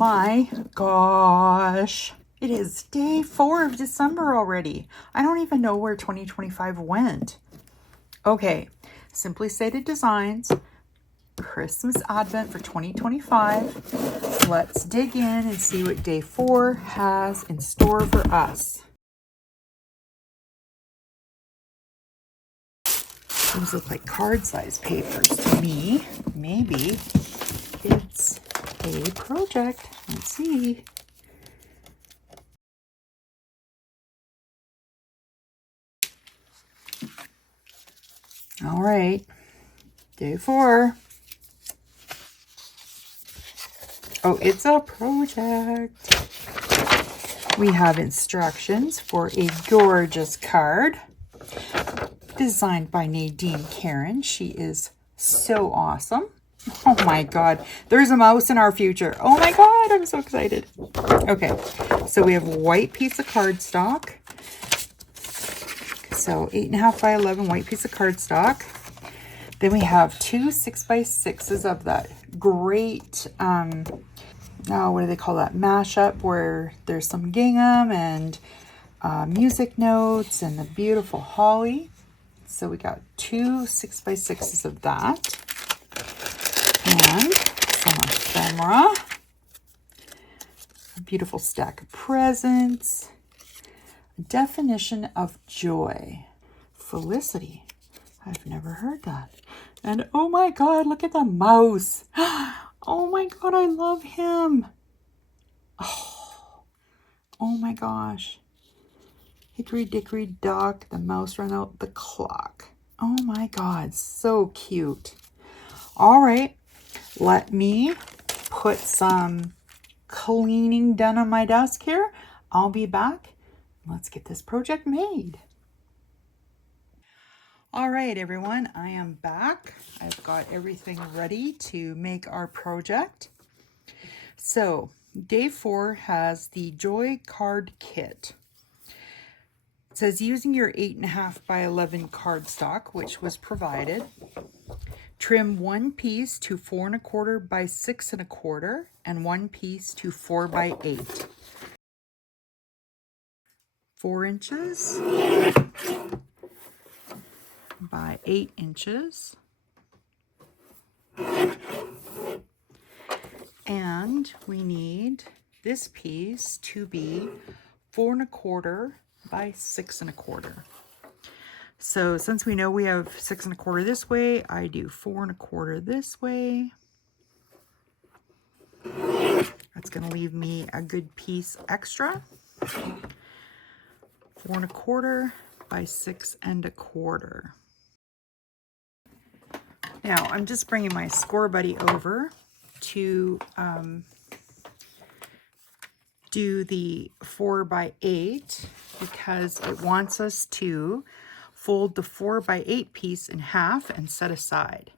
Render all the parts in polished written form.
my gosh. It is day 4 of December already. I don't even know where 2025 went. Okay, Simply Stated Designs, Christmas Advent for 2025. Let's dig in and see what day 4 has in store for us. These look like card-sized papers to me. Maybe it's a project. Let's see. All right, day 4. Oh, it's a project. We have instructions for a gorgeous card designed by Nadine Karen. She is so awesome. Oh my God, there's a mouse in our future. Oh my God, I'm so excited. Okay, so we have a white piece of cardstock. So 8.5 by 11 white piece of cardstock. Then we have 2 6x6s of that great, what do they call that? Mashup, where there's some gingham and music notes and the beautiful holly. So we got 2 6x6s of that. And some ephemera. A beautiful stack of presents. Definition of joy. Felicity. I've never heard that. And oh my God, look at the mouse. Oh my God, I love him. Oh my gosh. Hickory dickory dock, the mouse ran out the clock. Oh my God, so cute. All right, let me put some cleaning done on my desk here. I'll be back. Let's get this project made. All right, everyone, I am back. I've got everything ready to make our project. So, day 4 has the Joy Card Kit. It says using your 8.5 by 11 cardstock, which was provided, trim one piece to 4 1/4 by 6 1/4 and one piece to 4 by 8. 4 inches by 8 inches. And we need this piece to be 4 1/4 by 6 1/4. So since we know we have 6 1/4 this way, I do 4 1/4 this way. That's going to leave me a good piece extra. 4 1/4 by 6 1/4. Now I'm just bringing my score buddy over to do the 4 by 8 because it wants us to fold the 4 by 8 piece in half and set aside.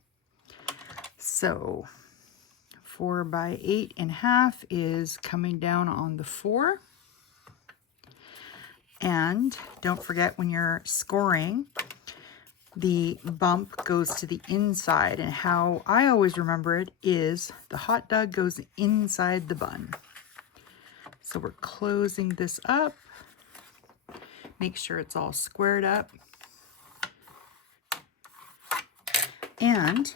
So 4 by 8 in half is coming down on the 4. And don't forget, when you're scoring, the bump goes to the inside, and how I always remember it is the hot dog goes inside the bun. So we're closing this up. Make sure it's all squared up. And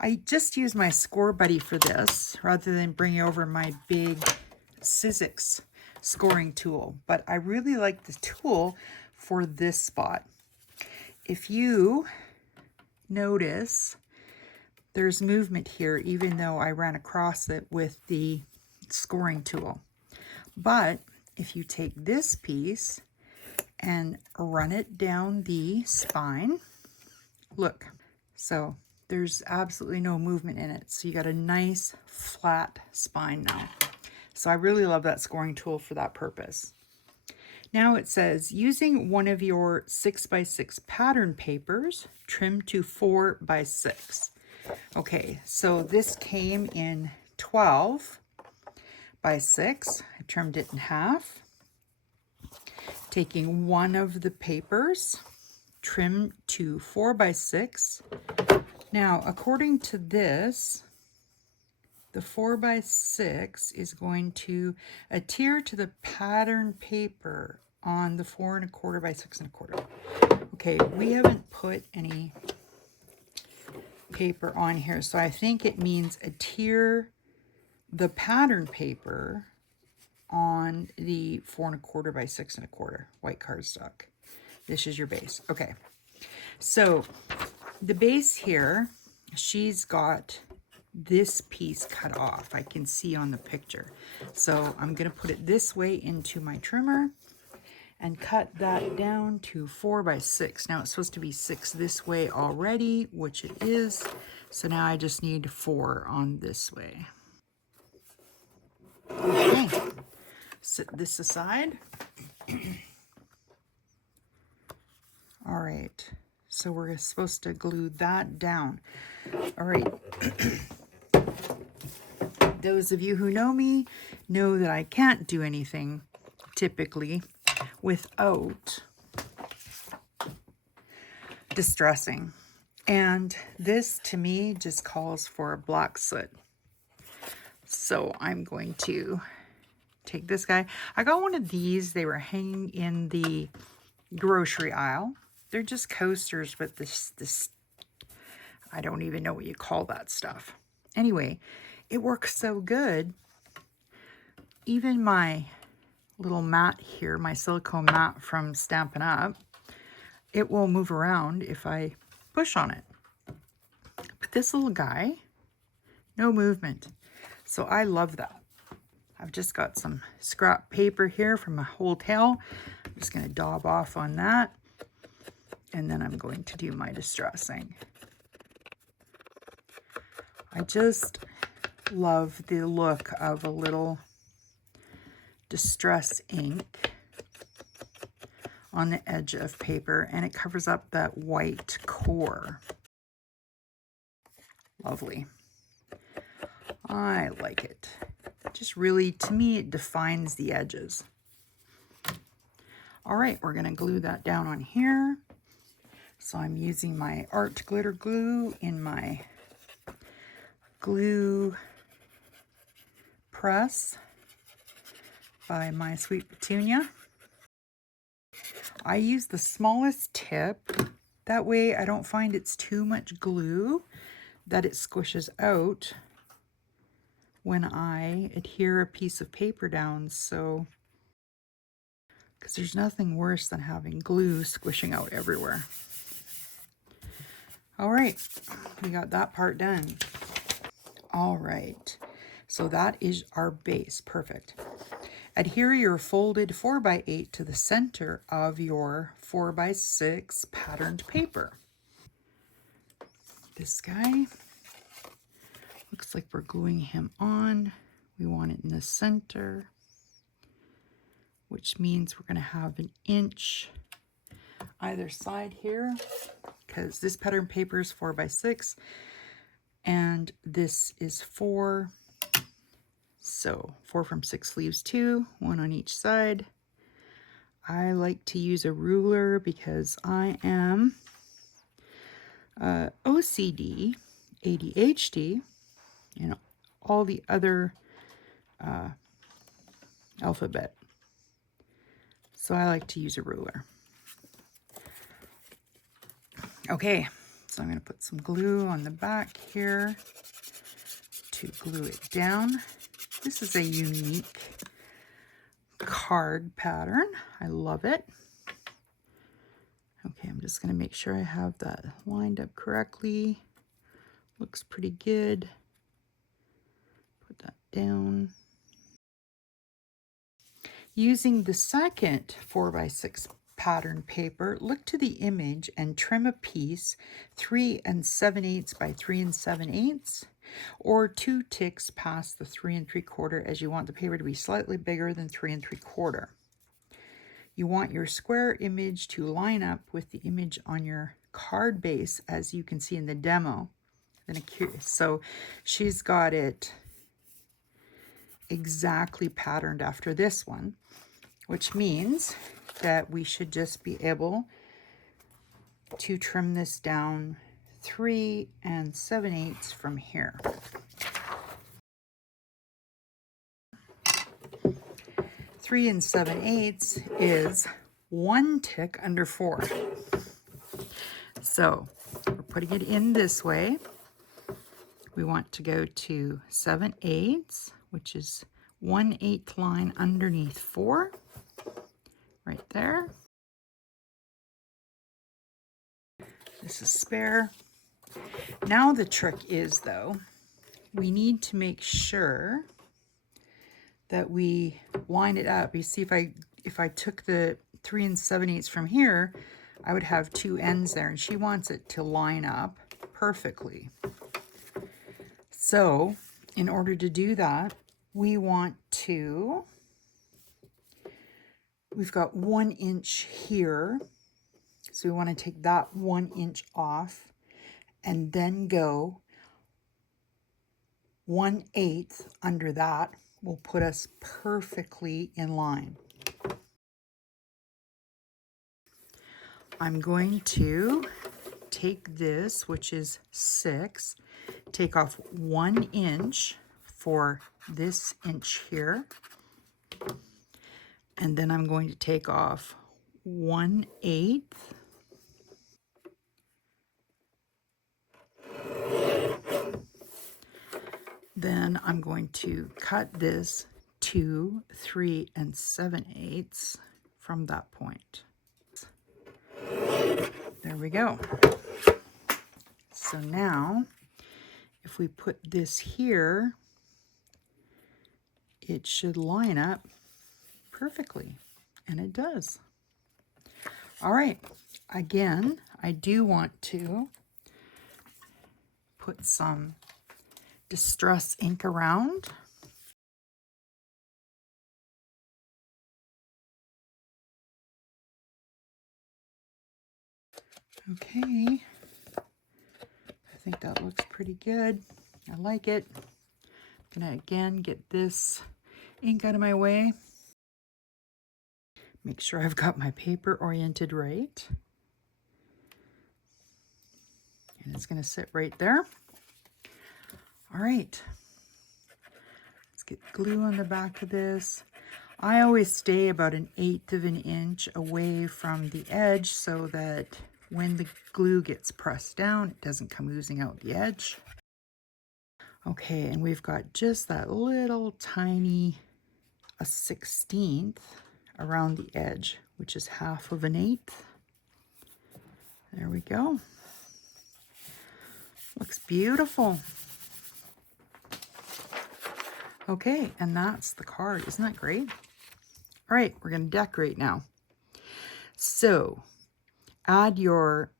I just use my score buddy for this rather than bringing over my big Sizzix scoring tool. But I really like the tool for this spot. If you notice, there's movement here, even though I ran across it with the scoring tool. But if you take this piece and run it down the spine, look, so there's absolutely no movement in it. So you got a nice flat spine now. So I really love that scoring tool for that purpose. Now it says, using one of your 6x6 pattern papers, trim to 4 by 6. Okay, so this came in 12 by 6. I trimmed it in half. Taking one of the papers, trim to 4 by 6. Now, according to this, the 4x6 is going to adhere to the pattern paper on the 4 1/4 by 6 1/4. Okay, we haven't put any paper on here, so I think it means adhere the pattern paper on the 4 1/4 by 6 1/4 white cardstock. This is your base. Okay, so the base here, she's got this piece cut off. I can see on the picture. So I'm going to put it this way into my trimmer and cut that down to 4x6. Now it's supposed to be 6 this way already, which it is. So now I just need 4 on this way. Okay, set this aside. All right, so we're supposed to glue that down. All right. Those of you who know me know that I can't do anything typically without distressing. And this to me just calls for a black soot. So I'm going to take this guy. I got one of these. They were hanging in the grocery aisle. They're just coasters, but this I don't even know what you call that stuff. Anyway, it works so good. Even my little mat here, my silicone mat from Stampin' Up, it will move around if I push on it. But this little guy, no movement. So I love that. I've just got some scrap paper here from a hotel. I'm just going to daub off on that. And then I'm going to do my distressing. I just love the look of a little distress ink on the edge of paper, and it covers up that white core. Lovely. I like it. Just really, to me, it defines the edges. All right, we're going to glue that down on here. So I'm using my art glitter glue in my glue press by My Sweet Petunia. I use the smallest tip. That way I don't find it's too much glue that it squishes out when I adhere a piece of paper down. So, because there's nothing worse than having glue squishing out everywhere. All right, we got that part done. All right, so that is our base. Perfect. Adhere your folded 4x8 to the center of your 4x6 patterned paper. This guy, looks like we're gluing him on. We want it in the center, which means we're going to have 1 inch either side here, because this pattern paper is 4x6 and this is 4. So 4 from 6 leaves 2, 1 on each side. I like to use a ruler because I am OCD, ADHD, and all the other alphabet. So I like to use a ruler. Okay, so I'm going to put some glue on the back here to glue it down. This is a unique card pattern. I love it. Okay, I'm just going to make sure I have that lined up correctly. Looks pretty good. Put that down. Using the second 4x6 pattern paper, look to the image and trim a piece 3 7/8 by 3 7/8, or 2 ticks past the 3 3/4, as you want the paper to be slightly bigger than 3 3/4. You want your square image to line up with the image on your card base, as you can see in the demo. So she's got it exactly patterned after this one, which means that we should just be able to trim this down 3 7/8 from here. 3 7/8 is 1 tick under 4. So we're putting it in this way. We want to go to 7/8, which is 1/8 line underneath 4, right there. This is spare. Now the trick is, though, we need to make sure that we line it up. You see, if I took the 3 7/8 from here, I would have 2 ends there, and she wants it to line up perfectly. So in order to do that, we've got 1 inch here. So we want to take that 1 inch off and then go 1/8 under that will put us perfectly in line. I'm going to take this, which is 6, take off 1 inch for this inch here, and then I'm going to take off 1/8. Then I'm going to cut this 2, 3 7/8 from that point. There we go. So now, if we put this here, it should line up perfectly, and it does. All right, again, I do want to put some distress ink around. Okay, I think that looks pretty good. I like it. I'm gonna again get this ink out of my way. Make sure I've got my paper oriented right. And it's gonna sit right there. All right, let's get glue on the back of this. I always stay about 1/8 of an inch away from the edge so that when the glue gets pressed down, it doesn't come oozing out the edge. Okay, and we've got just that little tiny 1/16 around the edge, which is 1/2 of an 1/8. There we go. Looks beautiful. Okay, and that's the card. Isn't that great? All right, we're going to decorate now. So add your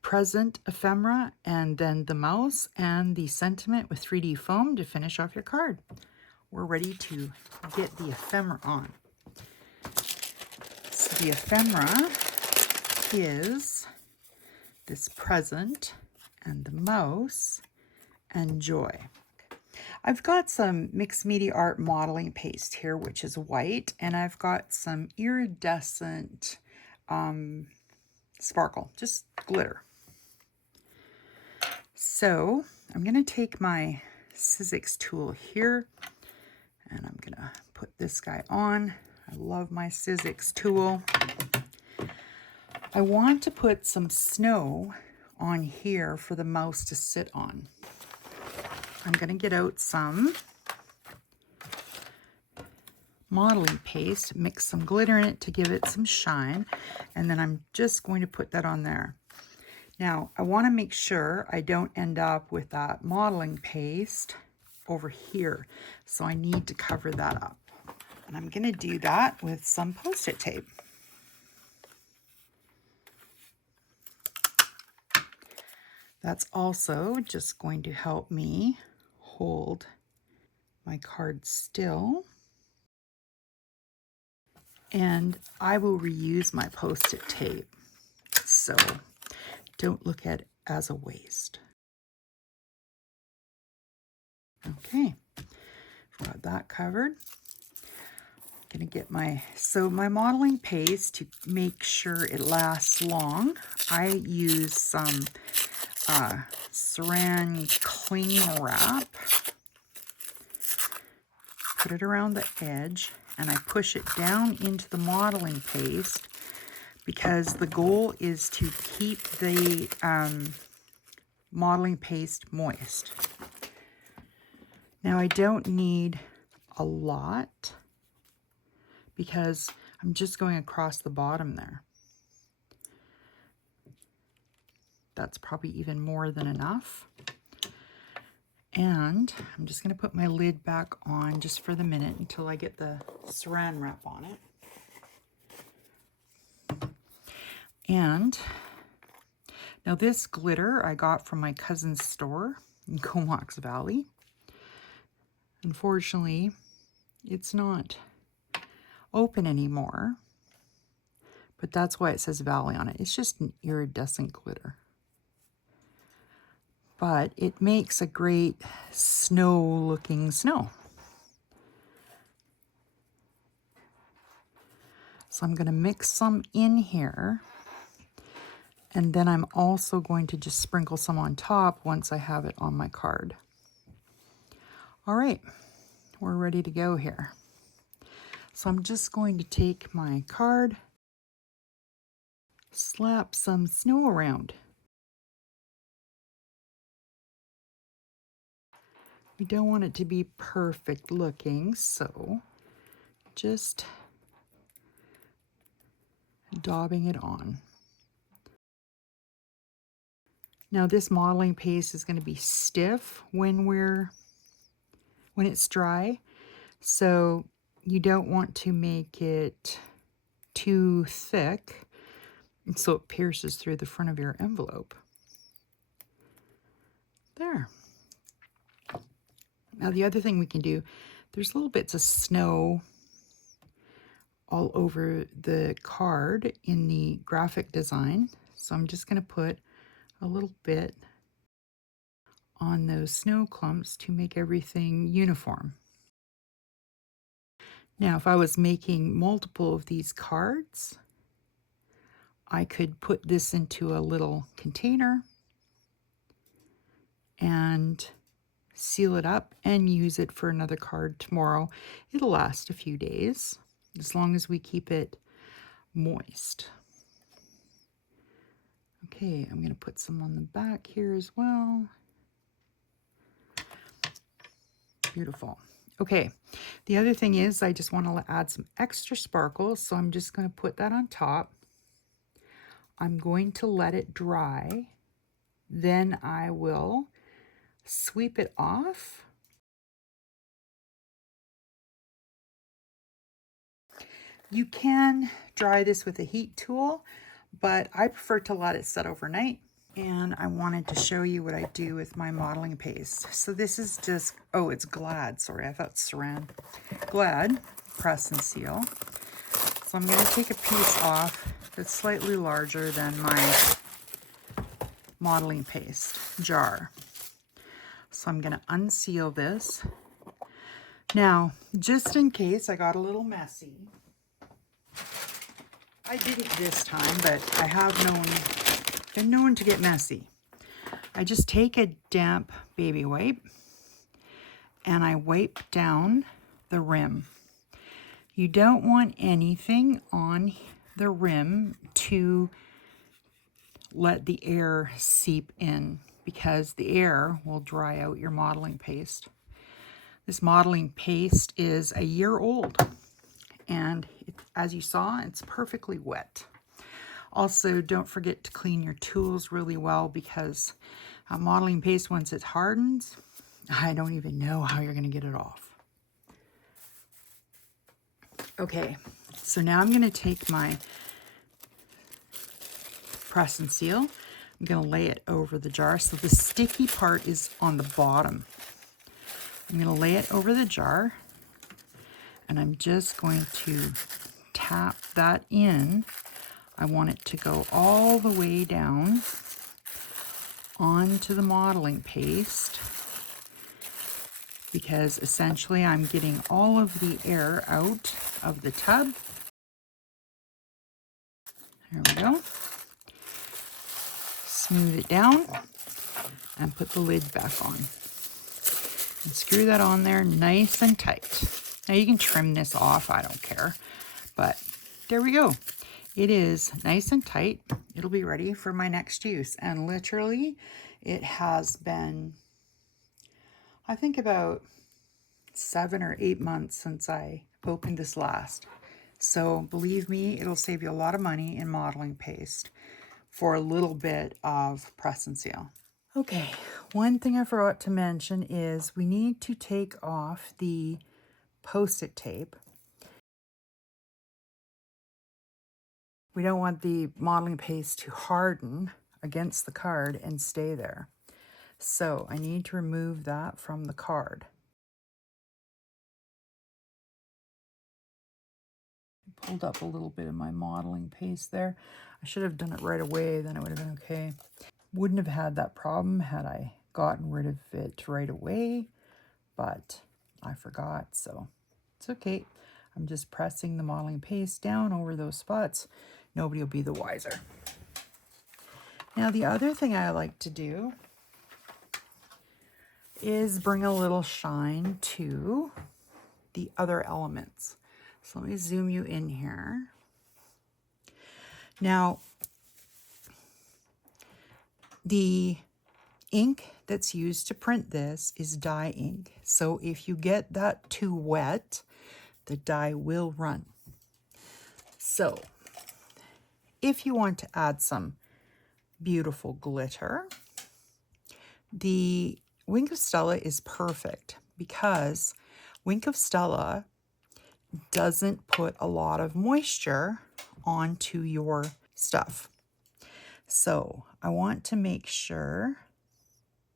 present ephemera and then the mouse and the sentiment with 3D foam to finish off your card. We're ready to get the ephemera on. So the ephemera is this present and the mouse and joy. I've got some mixed media art modeling paste here, which is white, and I've got some iridescent sparkle, just glitter. So I'm going to take my Sizzix tool here, and I'm going to put this guy on. I love my Sizzix tool. I want to put some snow on here for the mouse to sit on. I'm going to get out some modeling paste, mix some glitter in it to give it some shine, and then I'm just going to put that on there. Now, I want to make sure I don't end up with that modeling paste over here, so I need to cover that up. And I'm going to do that with some Post-it tape. That's also just going to help me hold my card still. And I will reuse my Post-it tape, so don't look at it as a waste. Okay, got that covered. Gonna get my modeling paste to make sure it lasts long. I use some saran cling wrap. Put it around the edge, and I push it down into the modeling paste because the goal is to keep the modeling paste moist. Now I don't need a lot because I'm just going across the bottom there. That's probably even more than enough. And I'm just going to put my lid back on just for the minute until I get the saran wrap on it. And now this glitter I got from my cousin's store in Comox Valley. Unfortunately, it's not open anymore, but that's why it says Valley on it. It's just an iridescent glitter. But it makes a great snow-looking snow. So I'm going to mix some in here. And then I'm also going to just sprinkle some on top once I have it on my card. All right, we're ready to go here. So I'm just going to take my card, slap some snow around. We don't want it to be perfect looking, so just daubing it on. Now this modeling paste is going to be stiff when it's dry, so you don't want to make it too thick so it pierces through the front of your envelope. There. Now the other thing we can do, there's little bits of snow all over the card in the graphic design. So I'm just going to put a little bit on those snow clumps to make everything uniform. Now if I was making multiple of these cards, I could put this into a little container and seal it up and use it for another card tomorrow. It'll last a few days as long as we keep it moist. Okay, I'm going to put some on the back here as well. Beautiful. Okay, the other thing is I just want to add some extra sparkles, so I'm just going to put that on top. I'm going to let it dry. Then I will sweep it off. You can dry this with a heat tool, but I prefer to let it set overnight. And I wanted to show you what I do with my modeling paste. So this is just, oh, it's Glad. Sorry, I thought saran. Glad, press and seal. So I'm going to take a piece off that's slightly larger than my modeling paste jar. So I'm going to unseal this. Now, just in case I got a little messy, I didn't this time, but I have been known to get messy. I just take a damp baby wipe and I wipe down the rim. You don't want anything on the rim to let the air seep in because the air will dry out your modeling paste. This modeling paste is a year old and as you saw, it's perfectly wet. Also, don't forget to clean your tools really well because modeling paste, once it hardens, I don't even know how you're going to get it off. Okay, so now I'm going to take my press and seal. I'm going to lay it over the jar. So the sticky part is on the bottom. I'm going to lay it over the jar and I'm just going to tap that in. I want it to go all the way down onto the modeling paste because essentially I'm getting all of the air out of the tub. There we go. Smooth it down and put the lid back on. And screw that on there nice and tight. Now you can trim this off, I don't care. But there we go. It is nice and tight. It'll be ready for my next use. And literally, it has been, I think, about 7 or 8 months since I opened this last. So believe me, it'll save you a lot of money in modeling paste for a little bit of press and seal. Okay, one thing I forgot to mention is we need to take off the Post-it tape. We don't want the modeling paste to harden against the card and stay there. So I need to remove that from the card. Pulled up a little bit of my modeling paste there. I should have done it right away, then it would have been okay. Wouldn't have had that problem had I gotten rid of it right away, but I forgot, so it's okay. I'm just pressing the modeling paste down over those spots. Nobody will be the wiser. Now the other thing I like to do is bring a little shine to the other elements. So let me zoom you in here. Now, the ink that's used to print this is dye ink. So if you get that too wet, the dye will run. So if you want to add some beautiful glitter, the Wink of Stella is perfect because Wink of Stella doesn't put a lot of moisture onto your stuff. So I want to make sure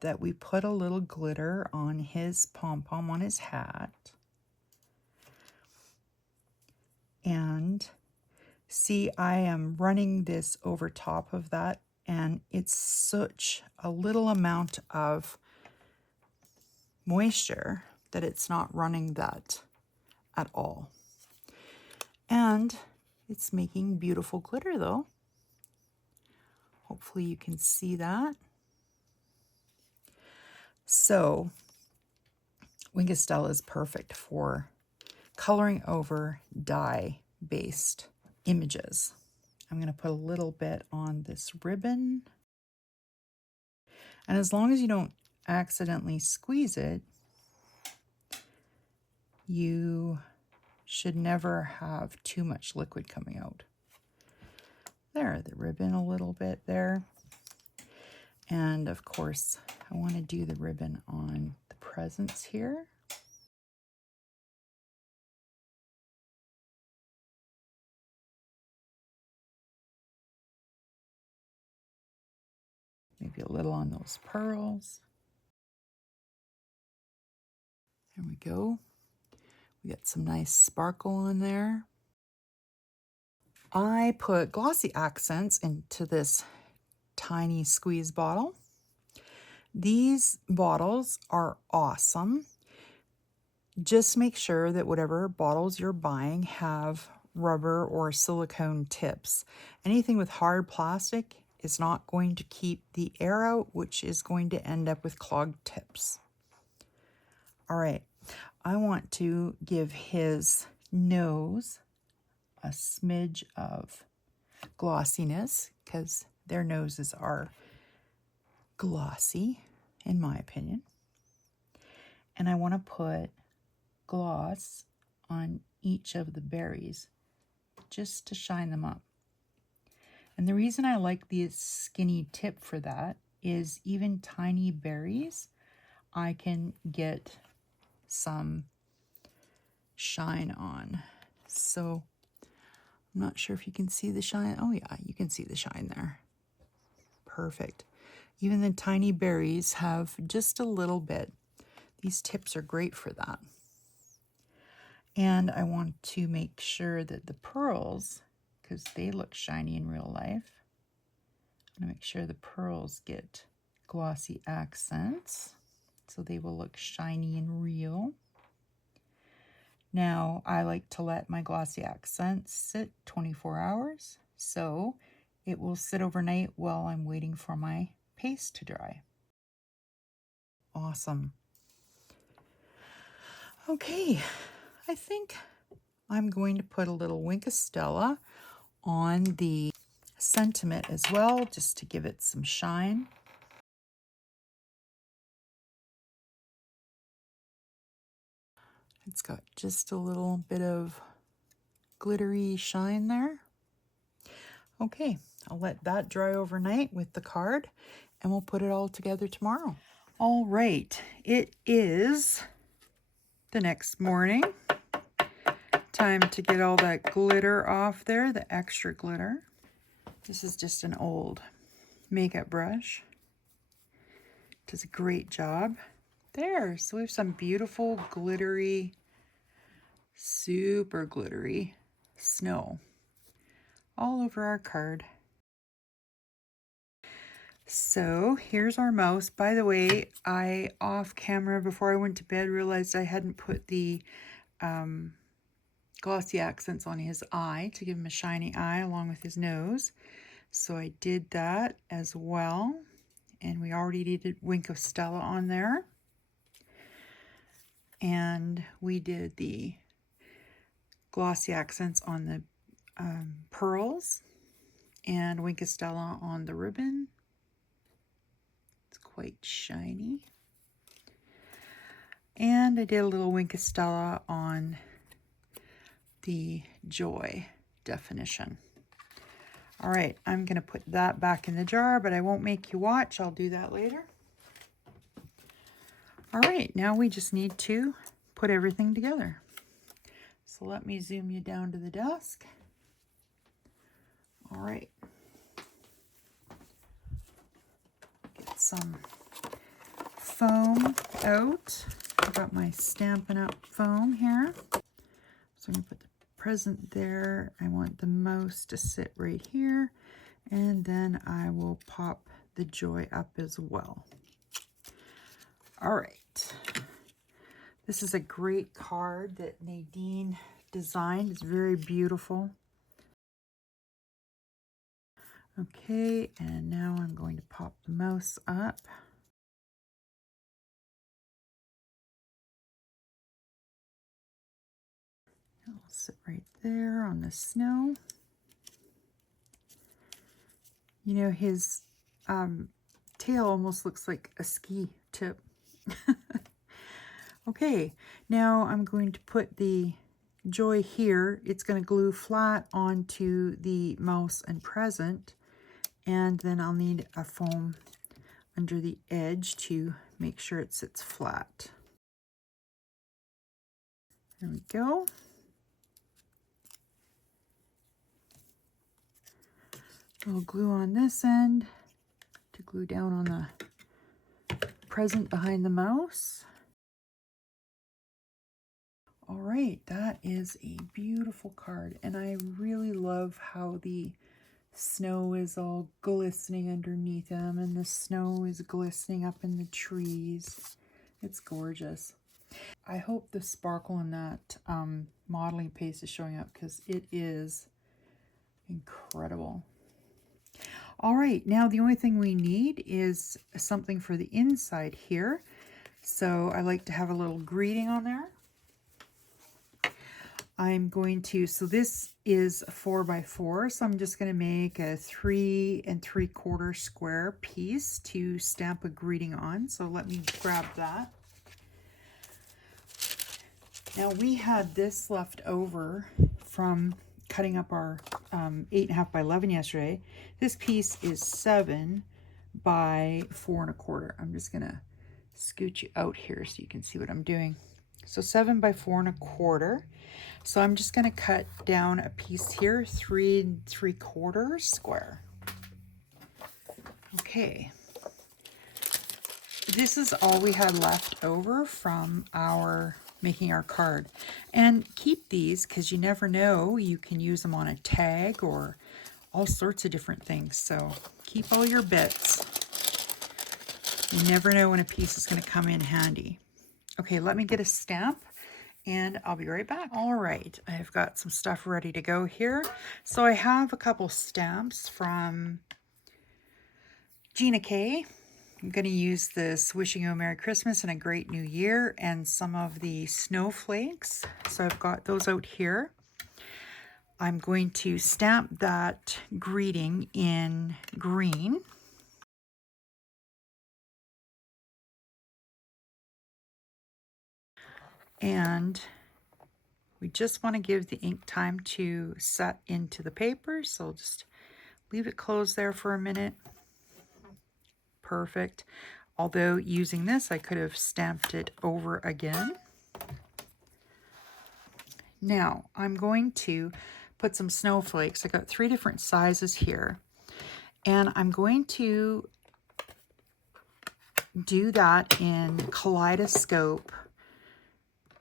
that we put a little glitter on his pom-pom on his hat. And see, I am running this over top of that, and it's such a little amount of moisture that it's not running that at all. And it's making beautiful glitter though. Hopefully you can see that. So Wink of Stella is perfect for coloring over dye-based images. I'm going to put a little bit on this ribbon. And as long as you don't accidentally squeeze it, you should never have too much liquid coming out. There, the ribbon a little bit there. And of course, I want to do the ribbon on the presents here. Maybe a little on those pearls. There we go. We got some nice sparkle on there. I put glossy accents into this tiny squeeze bottle. These bottles are awesome. Just make sure that whatever bottles you're buying have rubber or silicone tips. Anything with hard plastic is not going to keep the air out, which is going to end up with clogged tips. All right, I want to give his nose a smidge of glossiness because their noses are glossy, in my opinion. And I want to put gloss on each of the berries just to shine them up. And the reason I like the skinny tip for that is even tiny berries, I can get some shine on. So I'm not sure if you can see the shine. Oh yeah, you can see the shine there. Perfect. Even the tiny berries have just a little bit. These tips are great for that. And I want to make sure that the pearls, because they look shiny in real life, I'm going to make sure the pearls get glossy accents so they will look shiny and real. Now, I like to let my glossy accents sit 24 hours, so it will sit overnight while I'm waiting for my paste to dry. Awesome. Okay, I think I'm going to put a little Wink of Stella on the sentiment as well, just to give it some shine. It's got just a little bit of glittery shine there. Okay, I'll let that dry overnight with the card, and we'll put it all together tomorrow. All right, it is the next morning. Time to get all that glitter off there, the extra glitter. This is just an old makeup brush. Does a great job. There, so we have some beautiful glittery, super glittery snow all over our card. So here's our mouse. By the way, I off camera before I went to bed realized I hadn't put the glossy accents on his eye to give him a shiny eye along with his nose. So I did that as well. And we already did Wink of Stella on there. And we did the glossy accents on the pearls and Wink of Stella on the ribbon. It's quite shiny. And I did a little Wink of Stella on the joy definition. All right, I'm going to put that back in the jar, but I won't make you watch. I'll do that later. All right, now we just need to put everything together. So let me zoom you down to the desk. All right. Get some foam out. I've got my Stampin' Up! Foam here. So I'm going to put the present there. I want the mouse to sit right here. And then I will pop the joy up as well. All right. This is a great card that Nadine designed. It's very beautiful. Okay, and now I'm going to pop the mouse up. It'll sit right there on the snow. You know, his tail almost looks like a ski tip. Okay, now I'm going to put the joy here. It's going to glue flat onto the mouse and present, and then I'll need a foam under the edge to make sure it sits flat. There we go. I'll glue on this end to glue down on the present behind the mouse. All right, that is a beautiful card, and I really love how the snow is all glistening underneath them, and the snow is glistening up in the trees. It's gorgeous. I hope the sparkle in that modeling paste is showing up, because it is incredible. All right, now the only thing we need is something for the inside here. So I like to have a little greeting on there. I'm going to, so this is 4x4, so I'm just going to make a 3 3/4 square piece to stamp a greeting on. So let me grab that. Now we had this left over from cutting up our 8.5 by 11 yesterday. This piece is 7 by 4 1/4. I'm just going to scoot you out here so you can see what I'm doing. So 7 by 4 1/4. So I'm just going to cut down a piece here, 3 3/4 square. Okay. This is all we had left over from our making our card. And keep these, because you never know, you can use them on a tag or all sorts of different things. So keep all your bits. You never know when a piece is going to come in handy. Okay, let me get a stamp and I'll be right back. All right, I've got some stuff ready to go here. So I have a couple stamps from Gina K. I'm going to use this Wishing You a Merry Christmas and a Great New Year and some of the snowflakes. So I've got those out here. I'm going to stamp that greeting in green. And we just want to give the ink time to set into the paper. So just leave it closed there for a minute. Perfect. Although using this, I could have stamped it over again. Now I'm going to put some snowflakes. I got 3 different sizes here. And I'm going to do that in kaleidoscope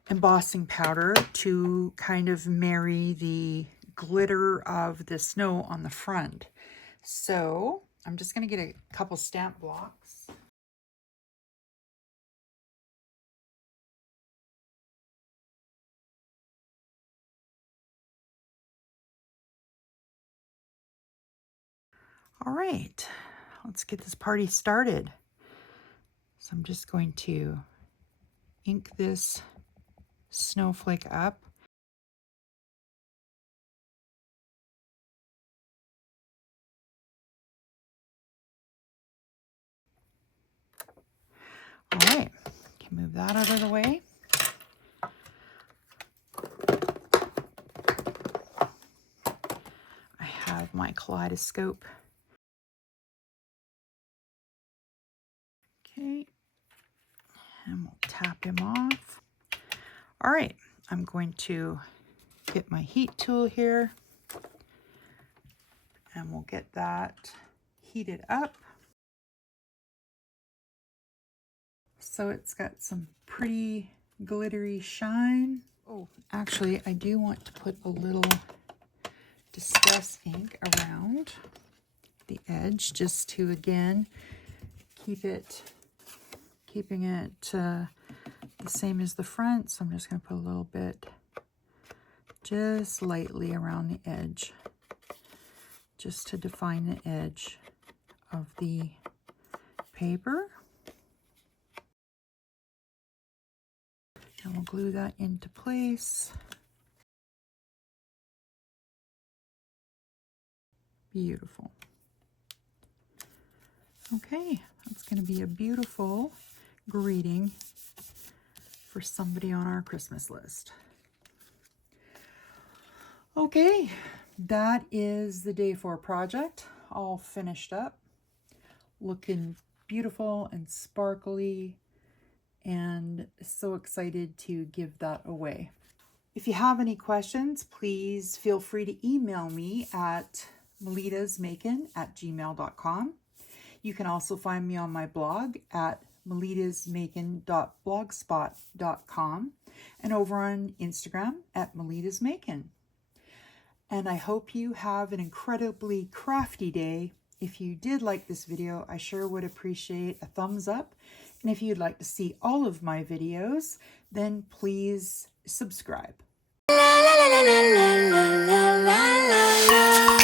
embossing powder to kind of marry the glitter of the snow on the front. So I'm just going to get a couple stamp blocks. All right, let's get this party started. So I'm just going to ink this snowflake up. All right, can move that out of the way. I have my kaleidoscope. Okay, and we'll tap him off. All right, I'm going to get my heat tool here and we'll get that heated up. So it's got some pretty glittery shine. Oh, actually, I do want to put a little distress ink around the edge just to, again, keeping it the same as the front. So I'm just going to put a little bit just lightly around the edge, just to define the edge of the paper. And we'll glue that into place. Beautiful. Okay, that's going to be a beautiful greeting for somebody on our Christmas list. Okay, that is the day 4 project all finished up, looking beautiful and sparkly, and so excited to give that away. If you have any questions, please feel free to email me at melitasmakin@gmail.com. You can also find me on my blog at melitasmakin.blogspot.com and over on Instagram at melitasmakin. And I hope you have an incredibly crafty day. If you did like this video, I sure would appreciate a thumbs up. And if you'd like to see all of my videos, then please subscribe. La, la, la, la, la, la, la, la, la.